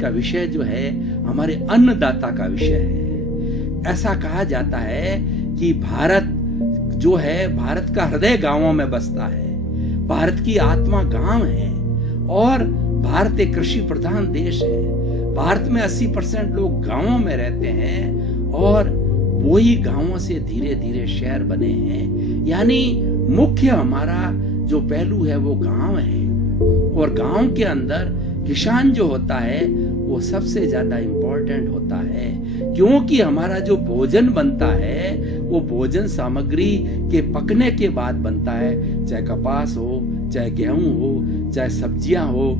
का विषय जो है हमारे अन्नदाता का विषय है। ऐसा कहा जाता है कि भारत जो है, भारत का हृदय गांवों में बसता है, भारत की आत्मा गांव है और भारत एक कृषि प्रधान देश है। भारत में 80% लोग गांवों में रहते हैं और वही गांवों से धीरे धीरे शहर बने हैं। यानी मुख्य हमारा जो पहलू है वो गांव है और गांव के अंदर किसान जो होता है वो सबसे ज्यादा इम्पोर्टेंट होता है, क्योंकि हमारा जो भोजन बनता है वो भोजन सामग्री के पकने के बाद बनता है। चाहे कपास हो, चाहे गेहूं हो, चाहे सब्जियां हो,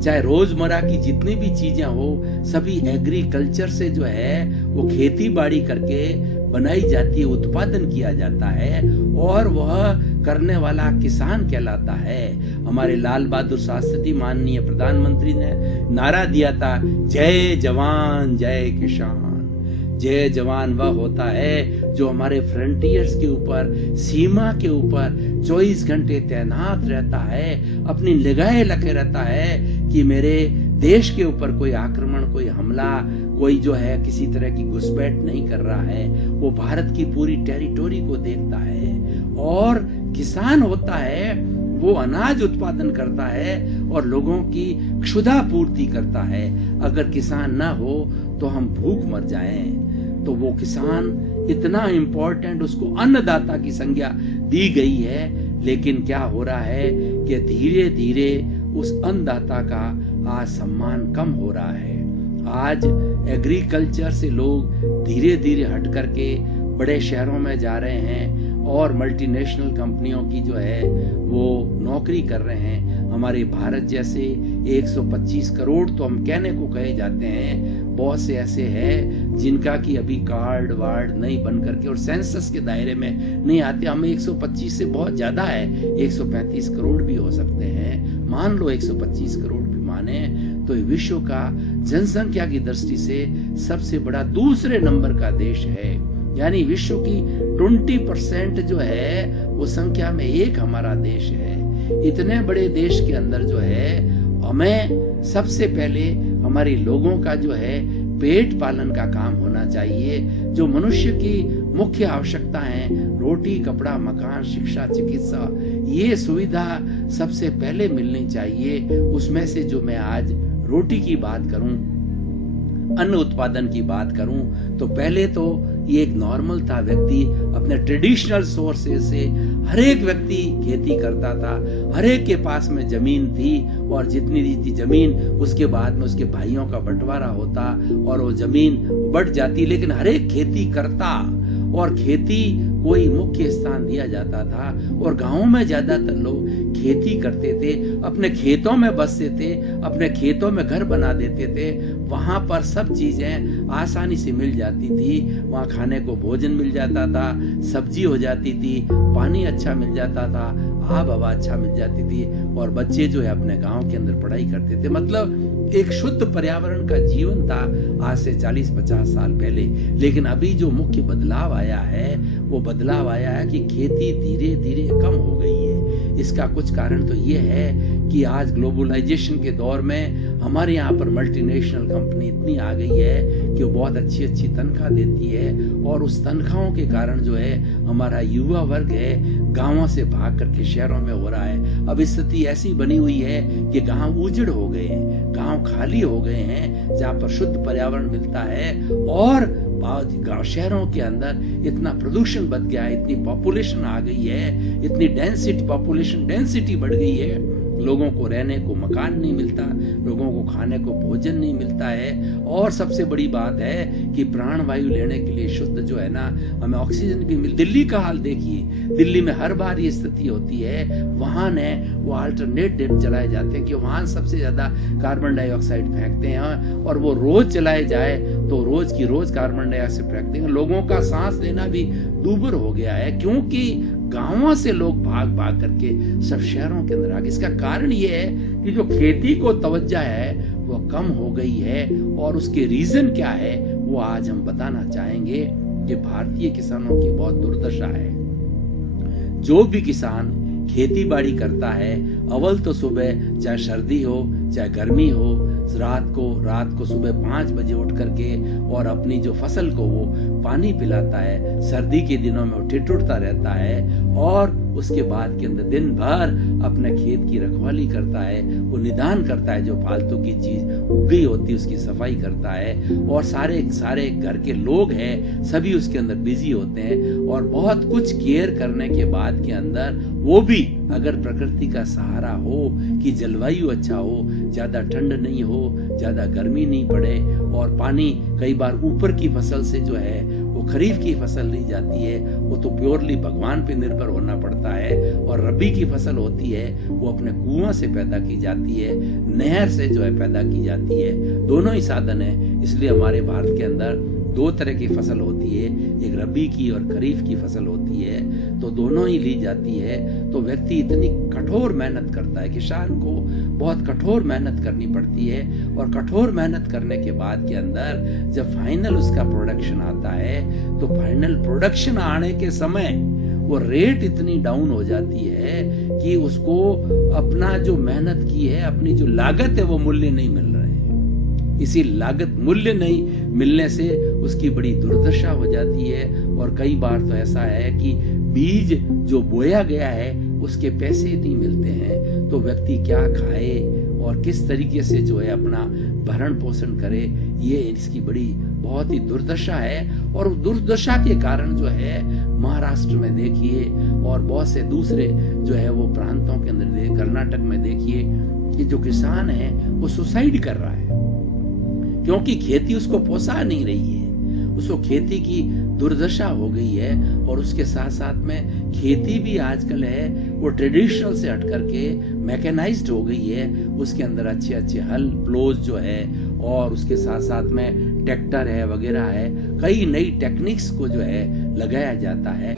चाहे रोजमर्रा की जितनी भी चीजें हो, सभी एग्रीकल्चर से जो है वो खेती बाड़ी करके बनाई जाती है, उत्पादन किया जाता है और वह करने वाला किसान कहलाता है। हमारे लाल बहादुर शास्त्री माननीय प्रधानमंत्री ने नारा दिया था, जय जवान जय किसान। जय जवान वह होता है जो हमारे फ्रंटियर्स के ऊपर, सीमा के ऊपर 24 घंटे तैनात रहता है, अपनी निगाहें लगे रहता है कि मेरे देश के ऊपर कोई आक्रमण, कोई हमला, कोई जो है किसी तरह की घुसपैठ नहीं कर रहा है। वो भारत की पूरी टेरिटोरी को देखता है और किसान होता है वो अनाज उत्पादन करता है और लोगों की क्षुधा पूर्ति करता है। अगर किसान ना हो तो हम भूख मर जाएं। तो वो किसान इतना इम्पोर्टेंट, उसको अन्नदाता की संज्ञा दी गई है। लेकिन क्या हो रहा है कि धीरे धीरे उस अन्नदाता का आज सम्मान कम हो रहा है। आज एग्रीकल्चर से लोग धीरे धीरे हट करके बड़े शहरों में जा रहे हैं और मल्टीनेशनल कंपनियों की जो है वो नौकरी कर रहे हैं। हमारे भारत जैसे 125 करोड़ तो हम कहने को कहे जाते हैं, बहुत से ऐसे हैं जिनका कि अभी कार्ड वार्ड नहीं बन करके और सेंसस के दायरे में नहीं आते। हमें 125 से बहुत ज्यादा है, 135 करोड़ भी हो सकते हैं। मान लो 125 करोड़ भी माने तो विश्व का जनसंख्या की दृष्टि से सबसे बड़ा दूसरे नंबर का देश है। यानी विश्व की 20% जो है वो संख्या में एक हमारा देश है। इतने बड़े देश के अंदर जो है हमें सबसे पहले हमारे लोगों का जो है पेट पालन का काम होना चाहिए। जो मनुष्य की मुख्य आवश्यकता है, रोटी, कपड़ा, मकान, शिक्षा, चिकित्सा, ये सुविधा सबसे पहले मिलनी चाहिए। उसमें से जो मैं आज रोटी की बात करूं, अन्न उत्पादन की बात करूं, तो पहले तो ये एक नॉर्मल था, व्यक्ति अपने ट्रेडिशनल सोर्सेज से हर एक व्यक्ति खेती करता था, हर एक के पास में जमीन थी और जितनी थी जमीन उसके बाद में उसके भाइयों का बंटवारा होता और वो जमीन बढ़ जाती, लेकिन हर एक खेती करता और खेती कोई मुख्य स्थान दिया जाता था। और गांवों में ज्यादातर लोग खेती करते थे, अपने खेतों में बसते थे, अपने खेतों में घर बना देते थे। वहां पर सब चीजें आसानी से मिल जाती थी, वहां खाने को भोजन मिल जाता था, सब्जी हो जाती थी, पानी अच्छा मिल जाता था, आब हवा अच्छा मिल जाती थी और बच्चे जो है अपने गांव के अंदर पढ़ाई करते थे। मतलब एक शुद्ध पर्यावरण का जीवन था आज से 40-50 साल पहले। लेकिन अभी जो मुख्य बदलाव आया है वो बदलाव आया है कि खेती धीरे धीरे कम हो गई है। इसका कुछ कारण तो ये है कि आज ग्लोबलाइजेशन के दौर में हमारे यहाँ पर मल्टीनेशनल कंपनी इतनी आ गई है कि वो बहुत अच्छी अच्छी तनख्वाह देती है और उस तनख्वाहों के कारण जो है हमारा युवा वर्ग है गांवों से भाग करके शहरों में हो रहा है। अब स्थिति ऐसी बनी हुई है कि गांव उजड़ हो गए हैं, गांव खाली हो गए हैं जहाँ पर शुद्ध पर्यावरण मिलता है और गांव शहरों के अंदर इतना प्रदूषण बढ़ गया है, इतनी पॉपुलेशन आ गई है, इतनी डेंसिटी, पॉपुलेशन डेंसिटी बढ़ गई है, लोगों को रहने को मकान नहीं मिलता, लोगों को खाने को भोजन नहीं मिलता है। और सबसे बड़ी बात है कि प्राण वायु लेने के लिए शुद्ध जो है ना हमें ऑक्सीजन भी मिल। दिल्ली का हाल देखिए, दिल्ली में हर बार ये स्थिति होती है, वाहन है वो अल्टरनेटिव चलाए जाते हैं कि वाहन सबसे ज्यादा कार्बन डाइऑक्साइड फेंकते हैं और वो रोज चलाए जाए तो रोज की रोज कार्बन डाइऑक्साइड फेंकते हैं। लोगों का सांस लेना भी दूभर हो गया है क्योंकि गांवों से लोग भाग भाग करके सब शहरों के अंदर आ गए। इसका कारण ये है कि जो खेती को तवज्जो है वो कम हो गई है और उसके रीजन क्या है वो आज हम बताना चाहेंगे कि भारतीय किसानों की बहुत दुर्दशा है। जो भी किसान खेती बाड़ी करता है, अव्वल तो सुबह चाहे सर्दी हो चाहे गर्मी हो, रात को सुबह 5 बजे उठ करके और अपनी जो फसल को वो पानी पिलाता है, सर्दी के दिनों में वो ठिठुरता रहता है और उसके बाद के अंदर दिन भर अपने खेत की रखवाली करता है, वो निदान करता है, जो फालतू की चीज उग गई होती है उसकी सफाई करता है, और सारे घर के लोग हैं सभी उसके अंदर बिजी होते हैं, और बहुत कुछ केयर करने के बाद के अंदर वो भी अगर प्रकृति का सहारा हो कि जलवायु अच्छा हो, ज्यादा ठंड नहीं हो, ज्यादा गर्मी नहीं पड़े, और पानी कई बार ऊपर की फसल से जो है वो खरीफ की फसल ली जाती है, वो तो प्योरली भगवान पे निर्भर होना पड़ता है, और रबी की फसल होती है वो अपने कुआं से पैदा की जाती है, नहर से जो है पैदा की जाती है, दोनों ही साधन है। इसलिए हमारे भारत के अंदर 2 तरह की फसल होती है, एक रबी की और खरीफ की फसल होती है, तो दोनों ही ली जाती है। तो व्यक्ति इतनी कठोर मेहनत करता है, किसान को बहुत कठोर मेहनत करनी पड़ती है, और कठोर मेहनत करने के बाद के अंदर जब फाइनल उसका प्रोडक्शन आता है, तो फाइनल प्रोडक्शन आने के समय वो रेट इतनी डाउन हो जाती है कि उसको अपना जो मेहनत की है, अपनी जो लागत है, वो मूल्य नहीं मिल रहा है। इसी लागत मूल्य नहीं मिलने से उसकी बड़ी दुर्दशा हो जाती है, और कई बार तो ऐसा है कि बीज जो बोया गया है उसके पैसे नहीं मिलते हैं, तो व्यक्ति क्या खाए और किस तरीके से जो है अपना भरण पोषण करे, ये इसकी बड़ी बहुत ही दुर्दशा है। और दुर्दशा के कारण जो है महाराष्ट्र में देखिए और बहुत से दूसरे जो है वो प्रांतों के अंदर, कर्नाटक में देखिए कि जो किसान है वो सुसाइड कर रहा है, क्योंकि खेती उसको पोसा नहीं रही है, उसको खेती की दुर्दशा हो गई है। और उसके साथ साथ में खेती भी आजकल है वो ट्रेडिशनल से हट करके मैकेनाइज्ड हो गई है, उसके अंदर अच्छे अच्छे हल प्लोज जो है, और उसके साथ साथ में ट्रैक्टर है वगैरह है, कई नई टेक्निक्स को जो है लगाया जाता है।